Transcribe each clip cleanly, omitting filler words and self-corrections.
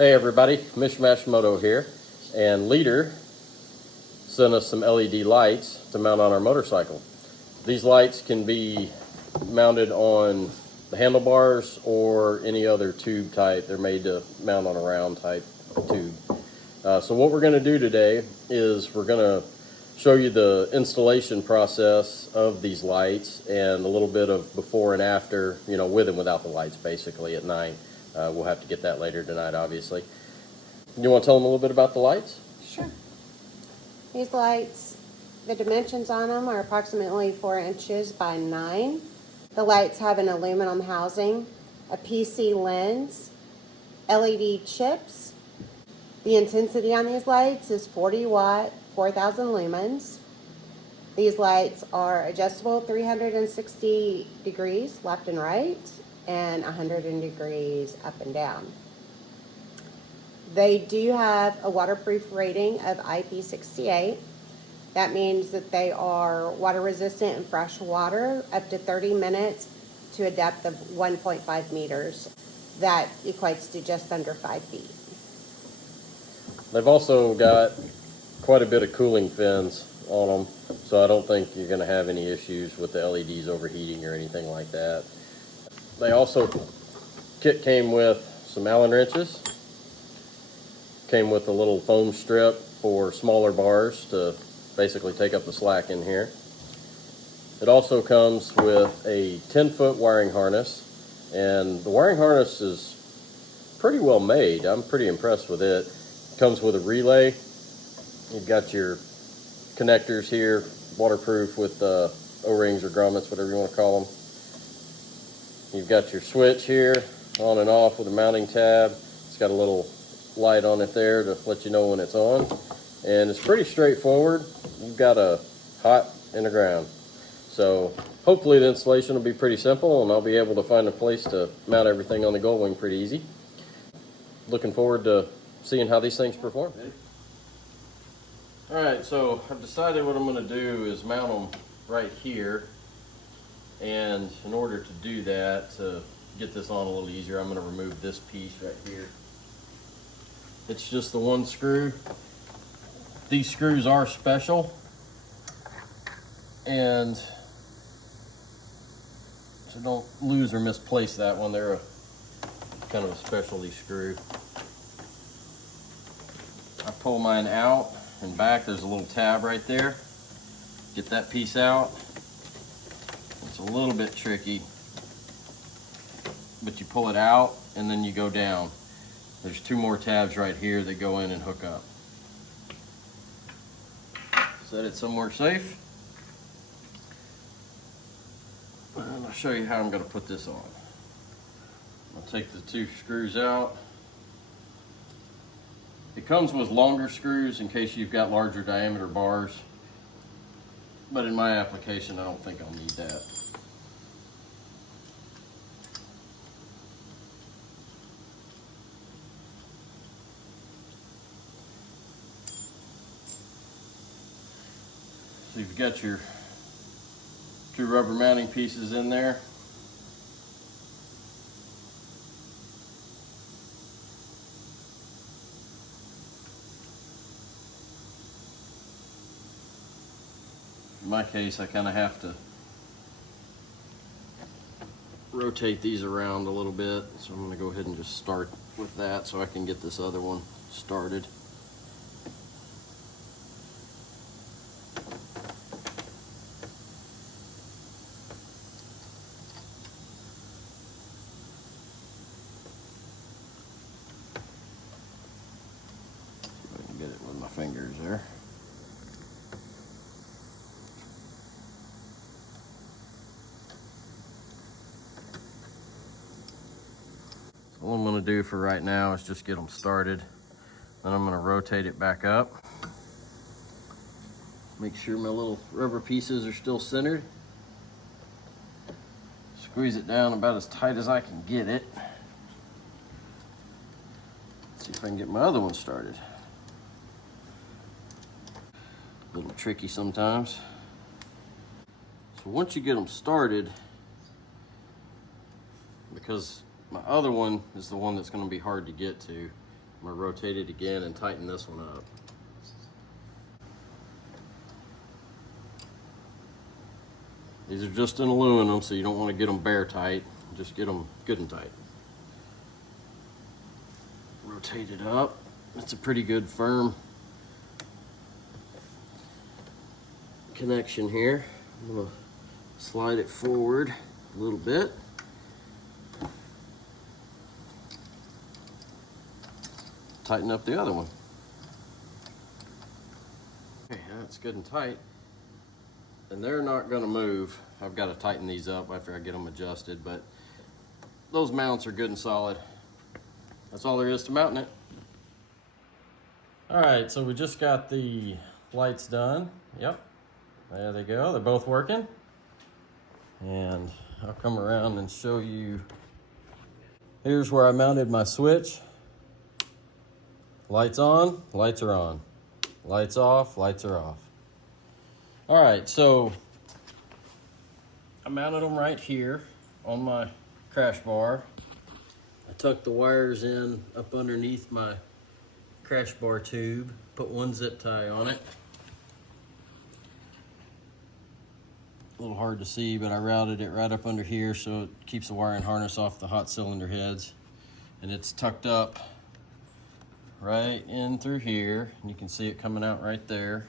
Hey everybody, Mishmash Moto here, and LEDUR sent us some LED lights to mount on our motorcycle. These lights can be mounted on the handlebars or any other tube type. They're made to mount on a round type tube. So what we're going to do today is we're going to show you the installation process of these lights and a little bit of before and after, you know, with and without the lights basically at night. We'll have to get that later tonight, obviously. You want to tell them a little bit about the lights? Sure. These lights, the dimensions on them are approximately 4 inches by 9. The lights have an aluminum housing, a PC lens, LED chips. The intensity on these lights is 40 watt, 4,000 lumens. These lights are adjustable 360 degrees left and right and 100 degrees up and down. They do have a waterproof rating of IP68. That means that they are water resistant in fresh water up to 30 minutes to a depth of 1.5 meters. That equates to just under 5 feet. They've also got quite a bit of cooling fins on them, so I don't think you're going to have any issues with the LEDs overheating or anything like that. They also, kit came with some Allen wrenches, came with a little foam strip for smaller bars to basically take up the slack in here. It also comes with a 10-foot wiring harness, and the wiring harness is pretty well made. I'm pretty impressed with it. It comes with a relay. You've got your connectors here, waterproof with O-rings or grommets, whatever you want to call them. You've got your switch here, on and off with a mounting tab. It's got a little light on it there to let you know when it's on. And it's pretty straightforward. You've got a hot in the ground. So hopefully the installation will be pretty simple and I'll be able to find a place to mount everything on the Goldwing pretty easy. Looking forward to seeing how these things perform. Alright, so I've decided what I'm going to do is mount them right here. And in order to do that, to get this on a little easier, I'm going to remove this piece right here. It's just the one screw. These screws are special, and so don't lose or misplace that one. They're a kind of a specialty screw. I pull mine out and back. There's a little tab right there. Get that piece out. It's a little bit tricky, but you pull it out and then you go down. There's 2 more tabs right here that go in and hook up. Set it somewhere safe. And I'll show you how I'm going to put this on. I'll take the 2 screws out. It comes with longer screws in case you've got larger diameter bars. But in my application, I don't think I'll need that. So you've got your 2 rubber mounting pieces in there. In my case, I kind of have to rotate these around a little bit. So I'm going to go ahead and just start with that so I can get this other one started. Get it with my fingers there. So all I'm going to do for right now is just get them started. Then I'm going to rotate it back up. Make sure my little rubber pieces are still centered. Squeeze it down about as tight as I can get it. See if I can get my other one started. A little tricky sometimes. So once you get them started, because my other one is the one that's going to be hard to get to, I'm gonna rotate it again and tighten this one up. These are just in aluminum, so you don't want to get them bare tight. Just get them good and tight. Rotate it up. It's a pretty good firm connection here. I'm gonna slide it forward a little bit. Tighten up the other one. Okay, that's good and tight. And they're not gonna move. I've got to tighten these up after I get them adjusted, but those mounts are good and solid. That's all there is to mounting it. All right, so we just got the lights done. Yep, there they go. They're both working. And I'll come around and show you. Here's where I mounted my switch. Lights on, lights are on. Lights off, lights are off. All right, so I mounted them right here on my crash bar. I tucked the wires in up underneath my crash bar tube, put one zip tie on it. A little hard to see, but I routed it right up under here so it keeps the wiring harness off the hot cylinder heads. And it's tucked up right in through here. And you can see it coming out right there.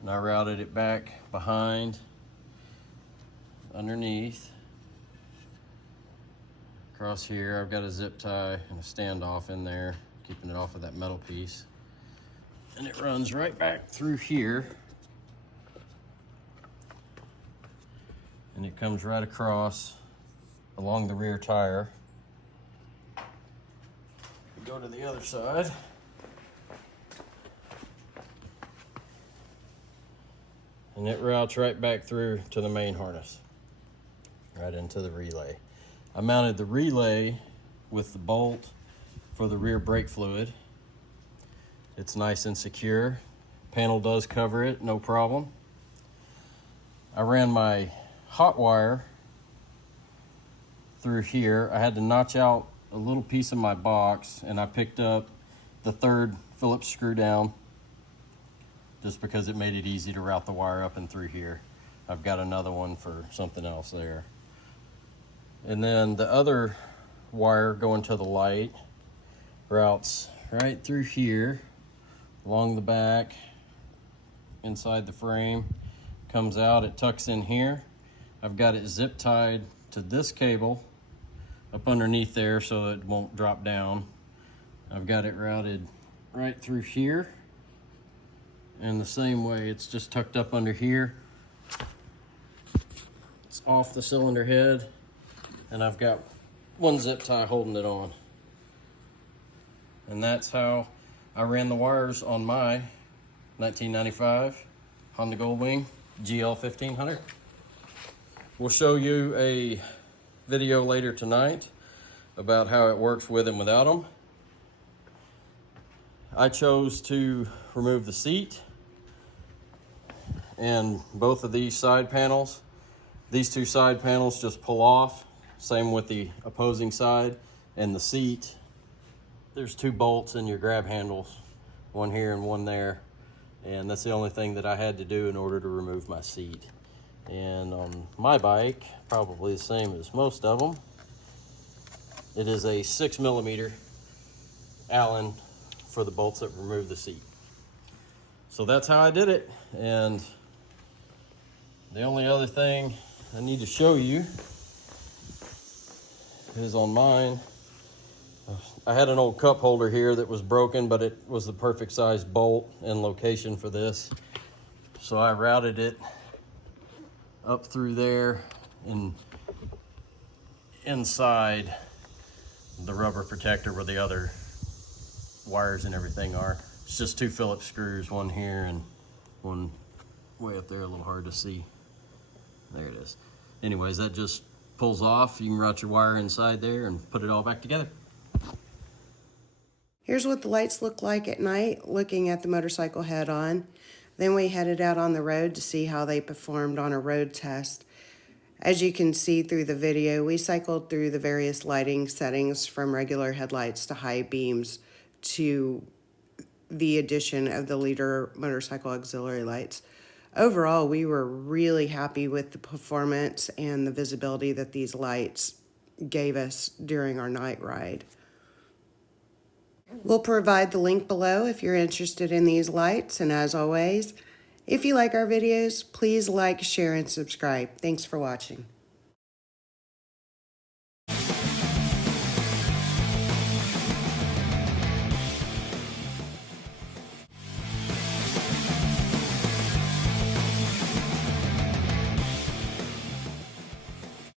And I routed it back behind, underneath. Across here, I've got a zip tie and a standoff in there, keeping it off of that metal piece. And it runs right back through here. And it comes right across along the rear tire. We go to the other side. And it routes right back through to the main harness, right into the relay. I mounted the relay with the bolt for the rear brake fluid. It's nice and secure. Panel does cover it, no problem. I ran my hot wire through here. I had to notch out a little piece of my box, and I picked up the third Phillips screw down just because it made it easy to route the wire up and through here. I've got another one for something else there. And then the other wire going to the light routes right through here, along the back, inside the frame, comes out, it tucks in here. I've got it zip tied to this cable up underneath there so it won't drop down. I've got it routed right through here. And the same way, it's just tucked up under here. It's off the cylinder head. And I've got one zip tie holding it on. And that's how I ran the wires on my 1995 Honda Goldwing GL1500. We'll show you a video later tonight about how it works with and without them. I chose to remove the seat and both of these side panels. These two side panels just pull off. Same with the opposing side. And the seat, there's two bolts in your grab handles, one here and one there. And that's the only thing that I had to do in order to remove my seat. And on my bike, probably the same as most of them, it is a 6mm Allen for the bolts that remove the seat. So that's how I did it. And the only other thing I need to show you is on mine. I had an old cup holder here that was broken, but it was the perfect size bolt and location for this. So I routed it up through there and inside the rubber protector where the other wires and everything are. It's just two Phillips screws, one here and one way up there, a little hard to see. There it is. Anyways, that just pulls off. You can route your wire inside there and put it all back together. Here's what the lights look like at night, looking at the motorcycle head on. Then we headed out on the road to see how they performed on a road test. As you can see through the video, we cycled through the various lighting settings from regular headlights to high beams to the addition of the LEDUR motorcycle auxiliary lights. Overall, we were really happy with the performance and the visibility that these lights gave us during our night ride. We'll provide the link below if you're interested in these lights, and as always, if you like our videos, please like, share, and subscribe. Thanks for watching.